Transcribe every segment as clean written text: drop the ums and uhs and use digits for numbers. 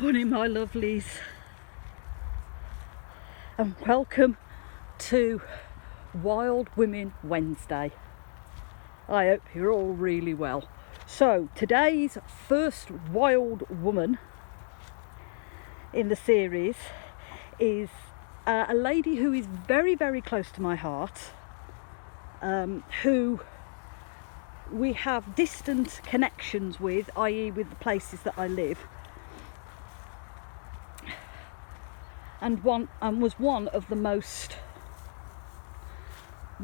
morning, my lovelies, and welcome to Wild Women Wednesday. I hope you're all really well. So today's first wild woman in the series is a lady who is very, very close to my heart, who we have distant connections with, i.e. with the places that I live, and was one of the most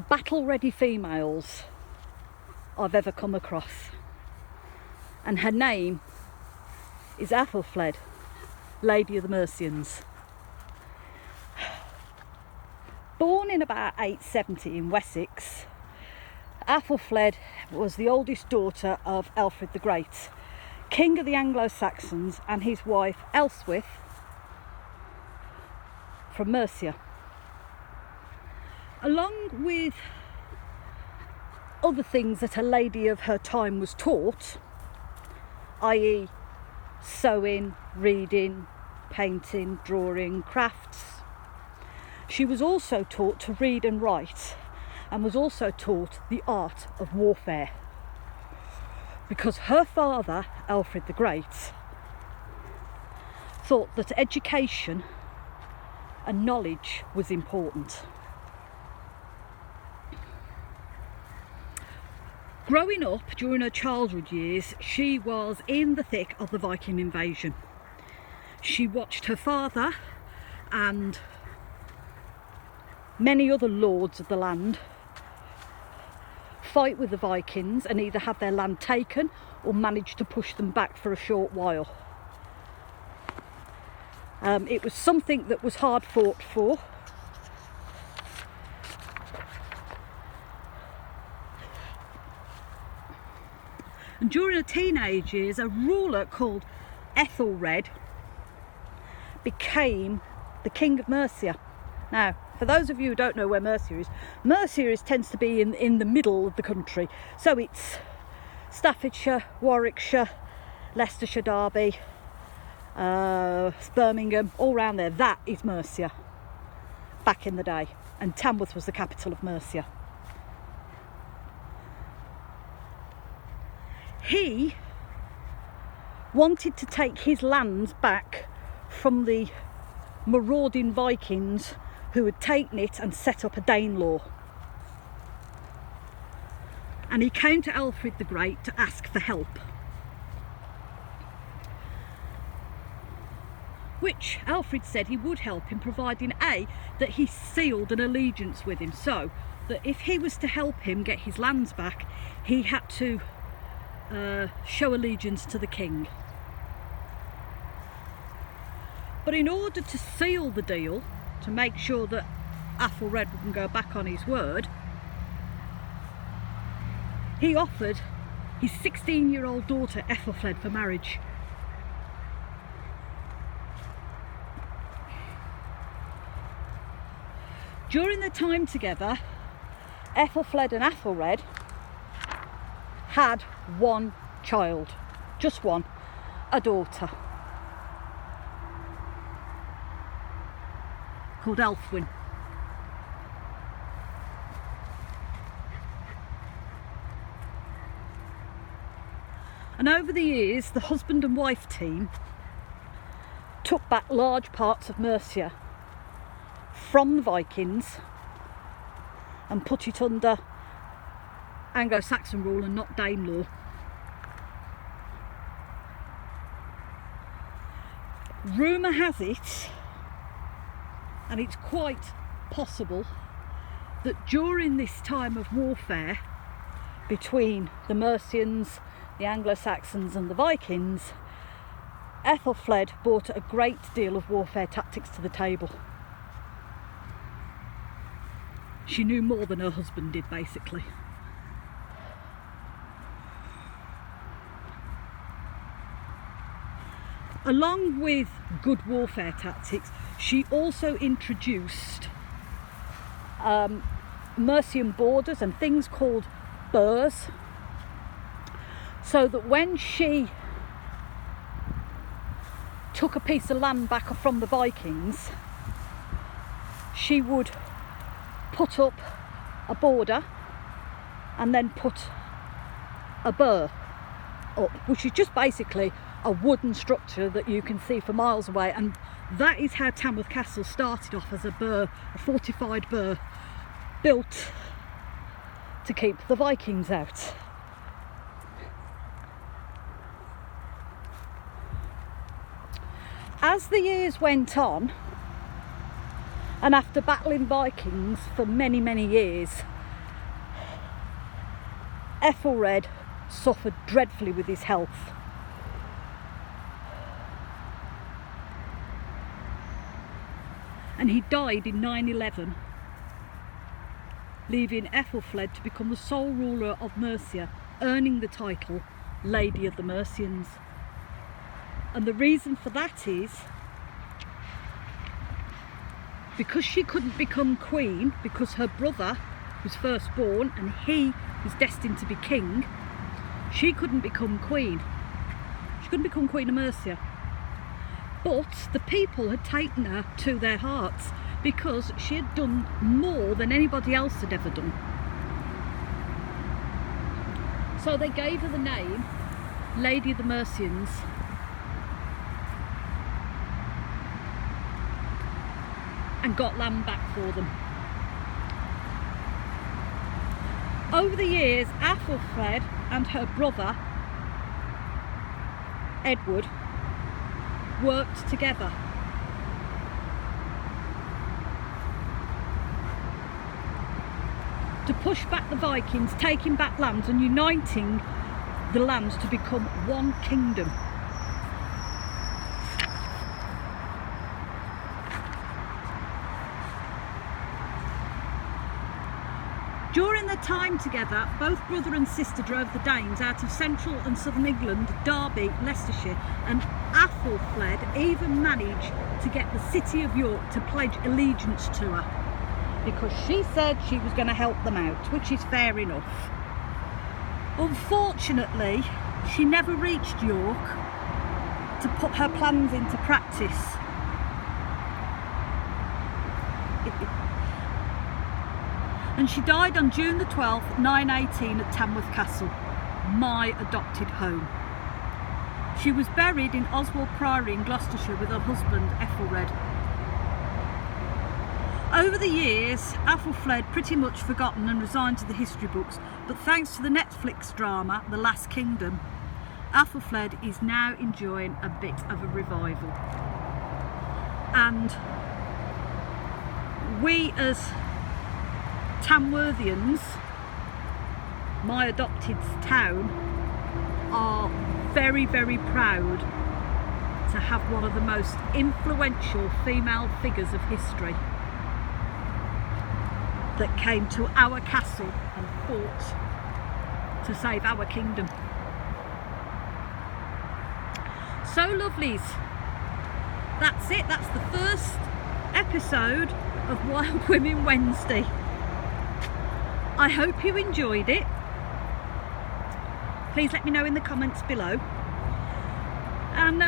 battle-ready females I've ever come across. And her name is Aethelflaed, Lady of the Mercians. Born in about 870 in Wessex, Aethelflaed was the oldest daughter of Aethelflaed the Great, King of the Anglo-Saxons, and his wife Aethelflaed from Mercia. Along with other things that a lady of her time was taught, i.e. sewing, reading, painting, drawing, crafts, she was also taught to read and write, and was also taught the art of warfare, because her father, Aethelflaed the Great, thought that education and knowledge was important. Growing up during her childhood years, she was in the thick of the Viking invasion. She watched her father and many other lords of the land fight with the Vikings and either have their land taken or manage to push them back for a short while. It was something that was hard fought for. And during her teenage years, a ruler called Aethelred became the King of Mercia. Now, for those of you who don't know where Mercia tends to be in the middle of the country. So it's Staffordshire, Warwickshire, Leicestershire, Derby, Birmingham, all round there. That is Mercia back in the day, and Tamworth was the capital of Mercia. He wanted to take his lands back from the marauding Vikings who had taken it and set up a Danelaw. And he came to Aethelflaed the Great to ask for help, which Aethelflaed said he would help him, providing that he sealed an allegiance with him, so that if he was to help him get his lands back, he had to show allegiance to the king. But in order to seal the deal, to make sure that Aethelred wouldn't go back on his word, he offered his 16-year-old daughter Aethelflaed for marriage. During their time together, Aethelflaed and Aethelred had one child, just one, a daughter called Aethelflaed. And over the years, the husband and wife team took back large parts of Mercia from the Vikings and put it under Anglo-Saxon rule and not Danelaw. Rumour has it, and it's quite possible, that during this time of warfare between the Mercians, the Anglo-Saxons and the Vikings, Aethelflaed brought a great deal of warfare tactics to the table. She knew more than her husband did, basically. Along with good warfare tactics, she also introduced Mercian borders and things called burhs, so that when she took a piece of land back from the Vikings, she would put up a border and then put a burr up, which is just basically a wooden structure that you can see for miles away, and that is how Tamworth Castle started off, as a burr, a fortified burr built to keep the Vikings out. As the years went on, and after battling Vikings for many, many years, Aethelflaed suffered dreadfully with his health. And he died in 911, leaving Aethelflaed to become the sole ruler of Mercia, earning the title Lady of the Mercians. And the reason for that is because she couldn't become queen, because her brother was firstborn and he was destined to be king. She couldn't become queen. She couldn't become Queen of Mercia. But the people had taken her to their hearts because she had done more than anybody else had ever done. So they gave her the name Lady of the Mercians. And got land back for them. Over the years, Aethelflaed and her brother Edward worked together to push back the Vikings, taking back lands and uniting the lands to become one kingdom. During their time together, both brother and sister drove the Danes out of central and southern England, Derby, Leicestershire, and Aethelflaed even managed to get the city of York to pledge allegiance to her, because she said she was going to help them out, which is fair enough. Unfortunately, she never reached York to put her plans into practice. And she died on June the 12th, 918 at Tamworth Castle, my adopted home. She was buried in Oswald Priory in Gloucestershire with her husband Aethelred. Over the years, Aethelflaed pretty much forgotten and resigned to the history books, but thanks to the Netflix drama The Last Kingdom, Aethelflaed is now enjoying a bit of a revival. And we as Tamworthians, my adopted town, are very, very proud to have one of the most influential female figures of history that came to our castle and fought to save our kingdom. So lovelies, that's it. That's the first episode of Wild Women Wednesday. I hope you enjoyed it. Please let me know in the comments below. And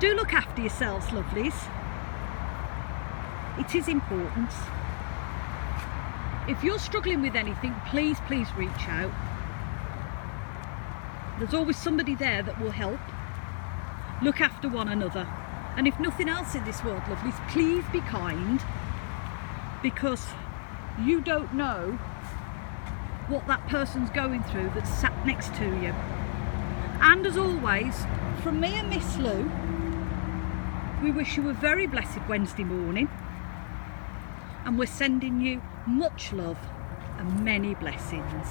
do look after yourselves, lovelies. It is important. If you're struggling with anything, please reach out. There's always somebody there that will help. Look after one another. And if nothing else in this world, lovelies, please be kind, because you don't know what that person's going through that's sat next to you. And as always, from me and Miss Lou, we wish you a very blessed Wednesday morning, and we're sending you much love and many blessings.